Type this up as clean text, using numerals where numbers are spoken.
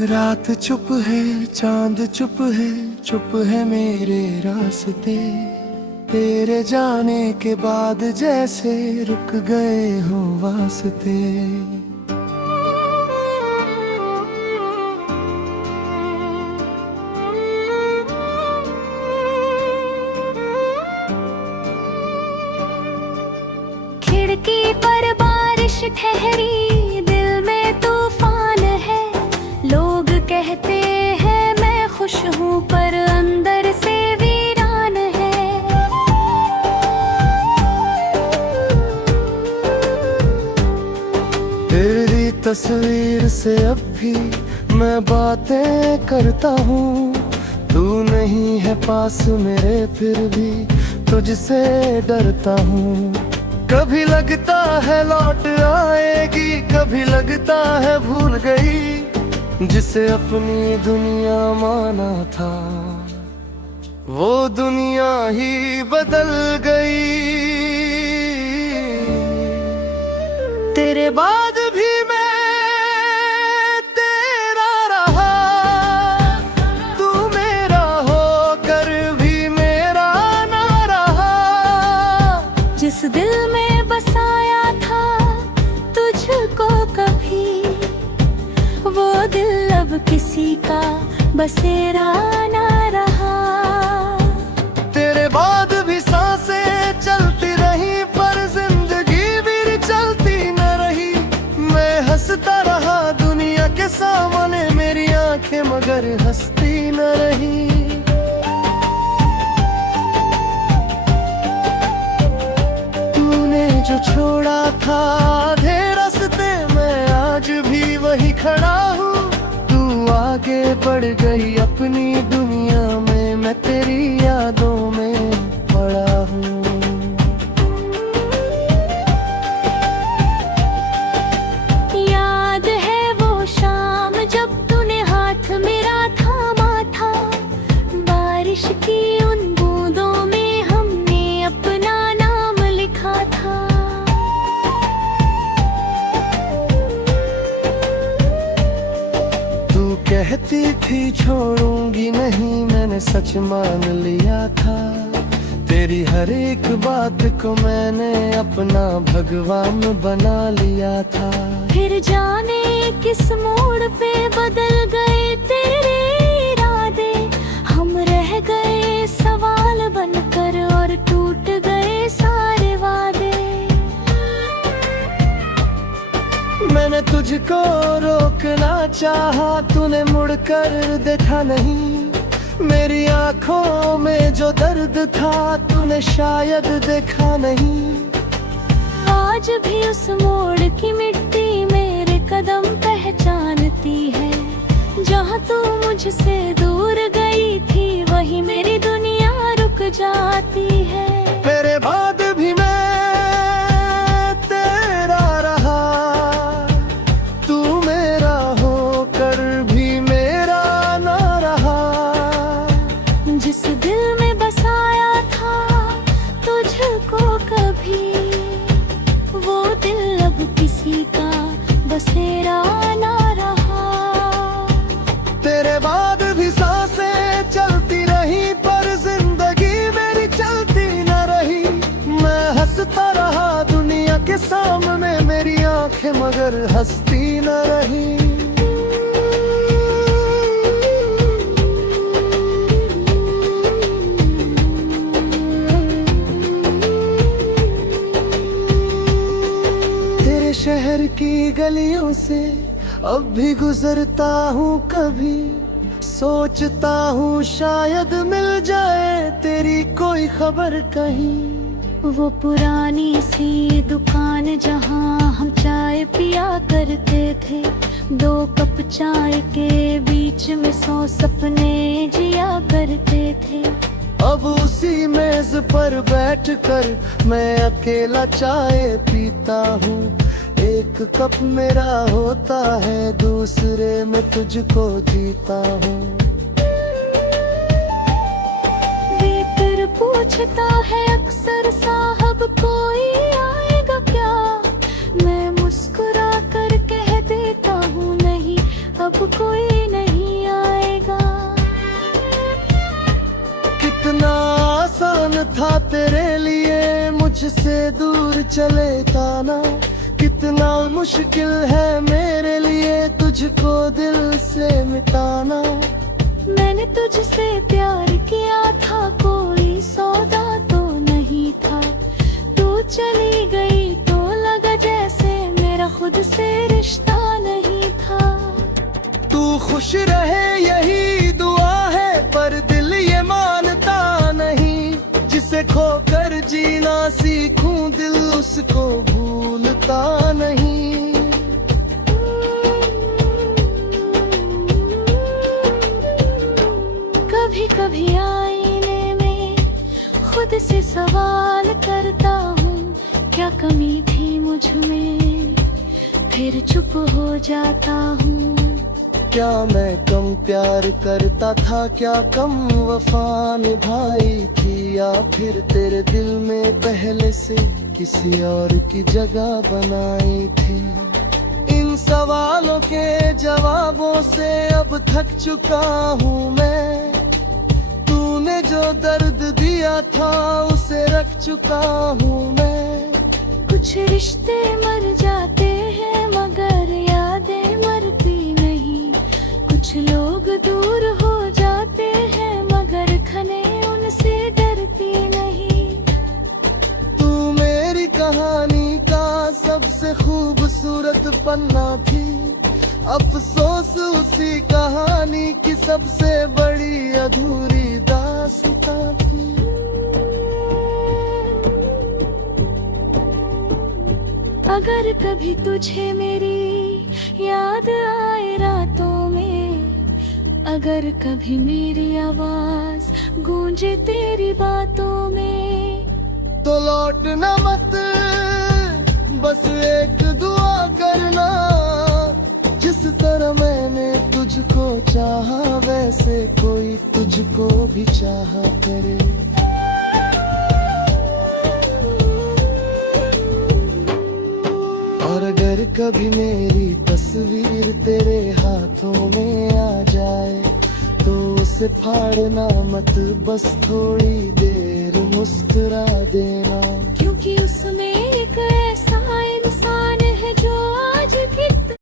रात चुप है, चांद चुप है मेरे रास्ते। तेरे जाने के बाद जैसे रुक गए हो वास्ते। खिड़की पर बारिश ठहरी, दिल में तूफान है। लोग कहते हैं मैं खुश हूँ, पर अंदर से वीरान है। तेरी तस्वीर से अब भी मैं बातें करता हूँ। तू नहीं है पास मेरे, फिर भी तुझसे डरता हूँ। कभी लगता है लौट आएगी, कभी लगता है भूल गई। जिसे अपनी दुनिया माना था, वो दुनिया ही बदल गई। तेरे बाद भी मैं तेरा रहा, तू मेरा होकर भी मेरा ना रहा। जिस दिल में बसाया था तुझको कभी, वो दिल अब किसी का बसेरा ना रहा। तेरे बाद भी सांसें चलती रही, पर जिंदगी भी चलती न रही। मैं हंसता रहा दुनिया के सामने, मेरी आंखें मगर हंसती न रही। तूने जो छोड़ा था आधे रास्ते, मैं आज भी वही खड़ा हूँ। तू आगे बढ़ गई अपनी दुनिया में, मैं तेरी यादों में पड़ा हूँ। याद है वो शाम जब तूने हाथ मेरा थामा था। बारिश की उन बूंदों में हमने अपना नाम लिखा था। तू कहती थी छोड़ूंगी नहीं, मैंने सच मान लिया था। तेरी हर एक बात को मैंने अपना भगवान बना लिया था। फिर जाने किस मोड़ पे बदल गए तेरे इरादे। हम रह गए सवाल बनकर और टूट गए सारे वादे। मैंने तुझको रोकना चाहा, तूने मुड़कर देखा नहीं। मेरी आंखों में जो दर्द था, तूने शायद देखा नहीं। आज भी उस मोड़ की मिट्टी मेरे कदम पहचानती है। जहाँ तू मुझसे दूर गई थी, वही मेरी दुनिया रुक जाती है। मेरे बाद भी मैं तेरा रहा, तू मेरा होकर भी मेरा ना रहा। जिस दिल में बसाया था तुझको कभी, वो दिल अब किसी का बसेरा ना रहा। तेरे बाद भी सांसें चलती रही, पर जिंदगी मेरी चलती न रही। मैं हंसता रहा दुनिया के सामने, मेरी आंखें मगर हंसती न रही। तेरे शहर की गलियों से अब भी गुजरता हूँ कभी। सोचता हूँ शायद मिल जाए तेरी कोई खबर कहीं। वो पुरानी सी दुकान जहाँ हम चाय पिया करते थे। 2 कप चाय के बीच में 100 सपने जिया करते थे। अब उसी मेज पर बैठकर मैं अकेला चाय पीता हूँ। एक कप मेरा होता है, दूसरे में तुझको जीता हूँ। वेटर पूछता है अक्सर, साहब कोई आएगा क्या? मैं मुस्कुरा कर कह देता हूँ नहीं, अब कोई नहीं। मुश्किल है मेरे लिए तुझको दिल से मिटाना। मैंने तुझसे प्यार किया था, कोई सौदा तो नहीं था। तू चली गई तो लगा जैसे मेरा खुद से रिश्ता नहीं था। तू खुश रहे यही दुआ है, पर दिल ये मानता नहीं। जिसे खोकर जीना सीखूं, दिल उसको भूलता नहीं। कभी कभी आईने में खुद से सवाल करता हूँ, क्या कमी थी मुझ में, फिर चुप हो जाता हूँ। क्या मैं कम प्यार करता था, क्या कम वफा निभाई थी, या फिर तेरे दिल में पहले से किसी और की जगह बनाई थी। इन सवालों के जवाबों से अब थक चुका हूँ मैं। तूने जो दर्द दिया था उसे रख चुका हूँ मैं। कुछ रिश्ते मर जाते हैं मगर यादें मरती नहीं। कुछ लोग दूर हो जाते हैं मगर खने उनसे डरती नहीं। तू मेरी कहानी का सबसे खूबसूरत पन्ना थी, अफसोस उसी कहानी की सबसे बड़ी अधूरी दास्तां थी। अगर कभी तुझे मेरी याद आए रातों में, अगर कभी मेरी आवाज गूंजे तेरी बातों में, तो लौटना मत, बस एक दुआ करना। जिस तरह मैंने तुझको चाहा वैसे कोई तुझको भी चाहा करे। और अगर कभी मेरी तस्वीर तेरे हाथों में आ जाए, तो उसे फाड़ना मत, बस थोड़ी देर मुस्कुरा देना। क्योंकि उसमें एक ऐसा इंसान है जो आज भी